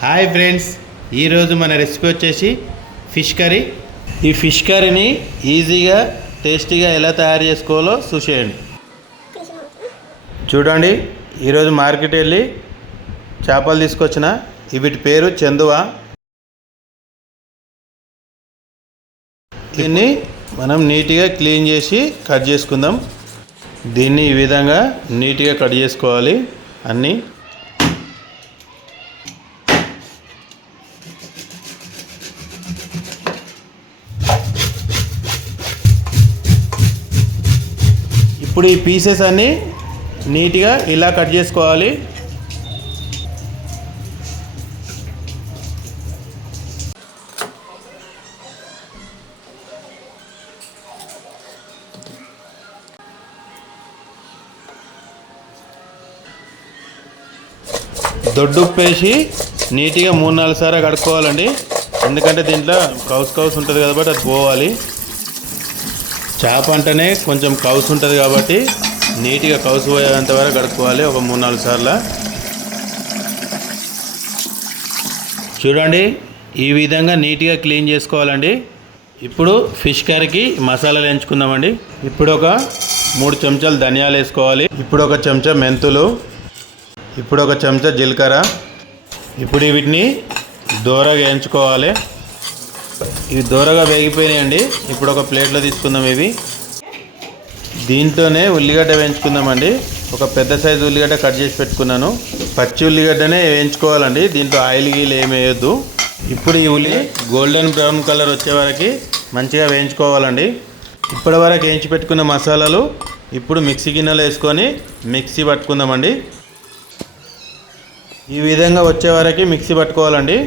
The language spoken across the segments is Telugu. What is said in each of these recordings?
హాయ్ ఫ్రెండ్స్ ఈరోజు మన రెసిపీ వచ్చేసి ఫిష్ కర్రీ. ఈ ఫిష్ కర్రీని ఈజీగా టేస్టీగా ఎలా తయారు చేసుకోవాలో చూసేయండి. చూడండి ఈరోజు మార్కెట్ వెళ్ళి చేపలు తీసుకొచ్చిన వీటి పేరు చందువ. దీన్ని మనం నీట్గా క్లీన్ చేసి కట్ చేసుకుందాం. దీన్ని ఈ విధంగా నీట్గా కట్ చేసుకోవాలి. అన్నీ ఇప్పుడు ఈ పీసెస్ అన్నీ నీట్గా ఇలా కట్ చేసుకోవాలి. దొడ్డు వేసి నీట్గా మూడు నాలుగు సార్లు కడుక్కోవాలండి. ఎందుకంటే దీంట్లో కౌస్ కౌస్ ఉంటుంది కాబట్టి అది పోవాలి. చేప అంటేనే కొంచెం కౌసు ఉంటుంది కాబట్టి నీట్గా కౌసు పోయేంత వరకు కడుక్కోవాలి ఒక మూడు నాలుగు సార్లు. చూడండి ఈ విధంగా నీట్గా క్లీన్ చేసుకోవాలండి. ఇప్పుడు ఫిష్ కర్రీకి మసాలాలు ఎంచుకుందామండి. ఇప్పుడు ఒక మూడు చెంచాలు ధనియాలు వేసుకోవాలి. ఇప్పుడు ఒక చెంచా మెంతులు. ఇప్పుడు ఒక చెంచా జీలకర్ర. ఇప్పుడు వీటిని దూరగా వేయించుకోవాలి ఇవి దూరగా వేగిపోయినాయండి. ఇప్పుడు ఒక ప్లేట్లో తీసుకుందాం ఇవి. దీంట్లోనే ఉల్లిగడ్డ వేయించుకుందామండి. ఒక పెద్ద సైజు ఉల్లిగడ్డ కట్ చేసి పెట్టుకున్నాను. పచ్చి ఉల్లిగడ్డనే వేయించుకోవాలండి. దీంట్లో ఆయిల్ గీలు ఏమి వేయొద్దు. ఇప్పుడు ఈ ఉల్లి గోల్డెన్ బ్రౌన్ కలర్ వచ్చే వరకు మంచిగా వేయించుకోవాలండి. ఇప్పటి వరకు వేయించి పెట్టుకున్న మసాలాలు ఇప్పుడు మిక్సీ గిన్నెలో వేసుకొని మిక్సీ పట్టుకుందామండి. ఈ విధంగా వచ్చే వరకు మిక్సీ పట్టుకోవాలండి.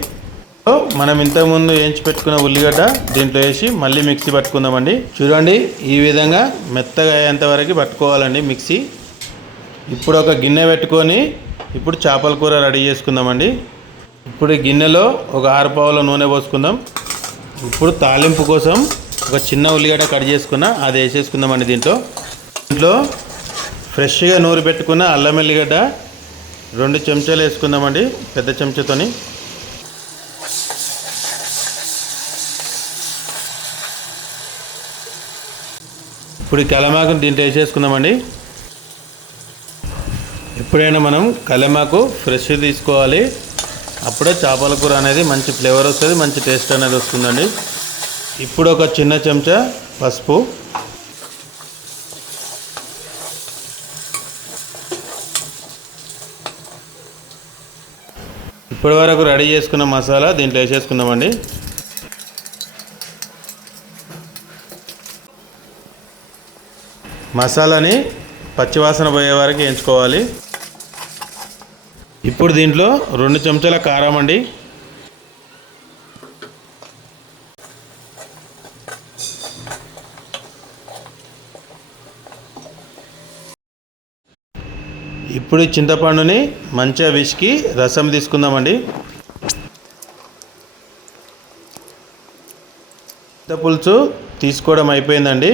మనం ఇంతకుముందు వేయించి పెట్టుకున్న ఉల్లిగడ్డ దీంట్లో వేసి మళ్ళీ మిక్సీ పట్టుకుందామండి. చూడండి ఈ విధంగా మెత్తగా అయ్యేంత వరకు పట్టుకోవాలండి మిక్సీ. ఇప్పుడు ఒక గిన్నె పెట్టుకొని ఇప్పుడు చేపల కూర రెడీ చేసుకుందామండి. ఇప్పుడు ఈ గిన్నెలో ఒక ఆరు పావుల నూనె పోసుకుందాం. ఇప్పుడు తాలింపు కోసం ఒక చిన్న ఉల్లిగడ్డ కట్ చేసుకున్న అది వేసేసుకుందామండి దీంట్లో. దీంట్లో ఫ్రెష్గా నూరి పెట్టుకున్న అల్లం ఎల్లిగడ్డ రెండు చెంచాలు వేసుకుందామండి పెద్ద చెంచాతోని. ఇప్పుడు కలమాకును దీంట్లో వేసేసుకుందామండి. ఎప్పుడైనా మనం కలమాకు ఫ్రెష్ తీసుకోవాలి. అప్పుడే చేపల కూర అనేది మంచి ఫ్లేవర్ వస్తుంది మంచి టేస్ట్ అనేది వస్తుందండి. ఇప్పుడు ఒక చిన్న చెంచా పసుపు. ఇప్పటి వరకు రెడీ చేసుకున్న మసాలా దీంట్లో వేసేసుకుందామండి. మసాలాని పచ్చివాసన పోయే వరకు వేయించుకోవాలి. ఇప్పుడు దీంట్లో రెండు చెంచాల కారం అండి. ఇప్పుడు చింతపండుని మంచిగా విసికి రసం తీసుకుందామండి. చింతపులుసు తీసుకోవడం అయిపోయిందండి.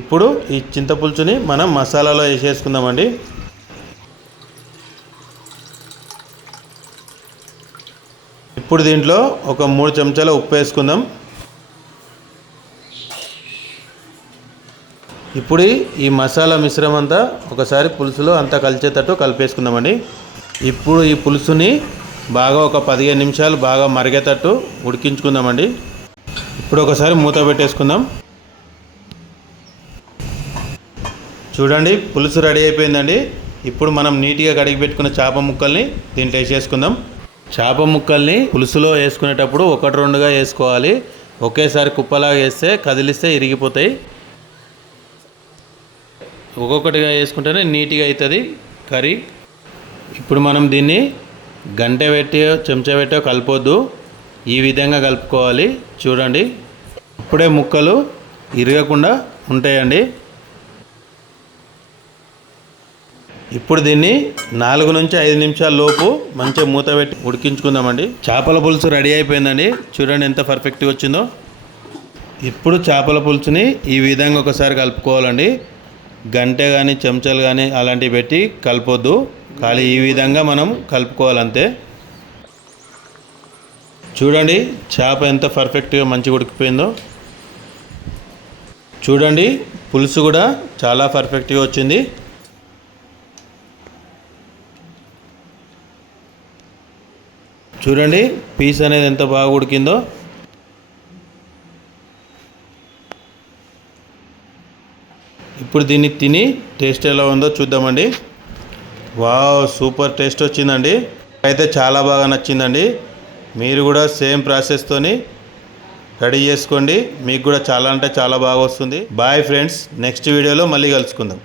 ఇప్పుడు ఈ చింతపులుసుని మనం మసాలాలో వేసేసుకుందామండి. ఇప్పుడు దీంట్లో ఒక మూడు చెంచాల ఉప్పు వేసుకుందాం. ఇప్పుడు ఈ మసాలా మిశ్రమం అంతా ఒకసారి పులుసులో అంతా కలిసేటట్టు కలిపేసుకుందామండి. ఇప్పుడు ఈ పులుసుని బాగా ఒక పదిహేను నిమిషాలు బాగా మరిగేటట్టు ఉడికించుకుందామండి. ఇప్పుడు ఒకసారి మూత పెట్టేసుకుందాం. చూడండి పులుసు రెడీ అయిపోయిందండి. ఇప్పుడు మనం నీట్గా కడిగి పెట్టుకున్న చేప ముక్కల్ని దీంట్లో వేసేసుకుందాం. చేప ముక్కల్ని పులుసులో వేసుకునేటప్పుడు ఒకటి రెండుగా వేసుకోవాలి. ఒకేసారి కుప్పలాగా వేస్తే కదిలిస్తే ఇరిగిపోతాయి. ఒక్కొక్కటిగా వేసుకుంటేనే నీట్గా అవుతుంది కర్రీ. ఇప్పుడు మనం దీన్ని గంట పెట్టి చెంచా పెట్టో కలపొద్దు. ఈ విధంగా కలుపుకోవాలి. చూడండి. ఇప్పుడే ముక్కలు ఇరగకుండా ఉంటాయండి. ఇప్పుడు దీన్ని నాలుగు నుంచి ఐదు నిమిషాల లోపు మంచిగా మూత పెట్టి ఉడికించుకుందామండి. చేపల పులుసు రెడీ అయిపోయిందండి. చూడండి ఎంత పర్ఫెక్ట్గా వచ్చిందో. ఇప్పుడు చేపల పులుసుని ఈ విధంగా ఒకసారి కలుపుకోవాలండి. గంటె కానీ చెంచాలు కానీ అలాంటివి పెట్టి కలపొద్దు. ఖాళీ ఈ విధంగా మనం కలుపుకోవాలంతే. చూడండి చేప ఎంత పర్ఫెక్ట్గా మంచిగా ఉడికిపోయిందో. చూడండి పులుసు కూడా చాలా పర్ఫెక్ట్గా వచ్చింది. చూడండి పీస్ అనేది ఎంత బాగా ఉడికిందో. ఇప్పుడు దీన్ని తిని టేస్ట్ ఎలా ఉందో చూద్దామండి. వావ్ సూపర్ టేస్ట్ వచ్చిందండి. అయితే చాలా బాగా నచ్చిందండి. మీరు కూడా సేమ్ ప్రాసెస్తోని రెడీ చేసుకోండి. మీకు కూడా చాలా అంటే చాలా బాగా వస్తుంది. బాయ్ ఫ్రెండ్స్ నెక్స్ట్ వీడియోలో మళ్ళీ కలుసుకుందాం.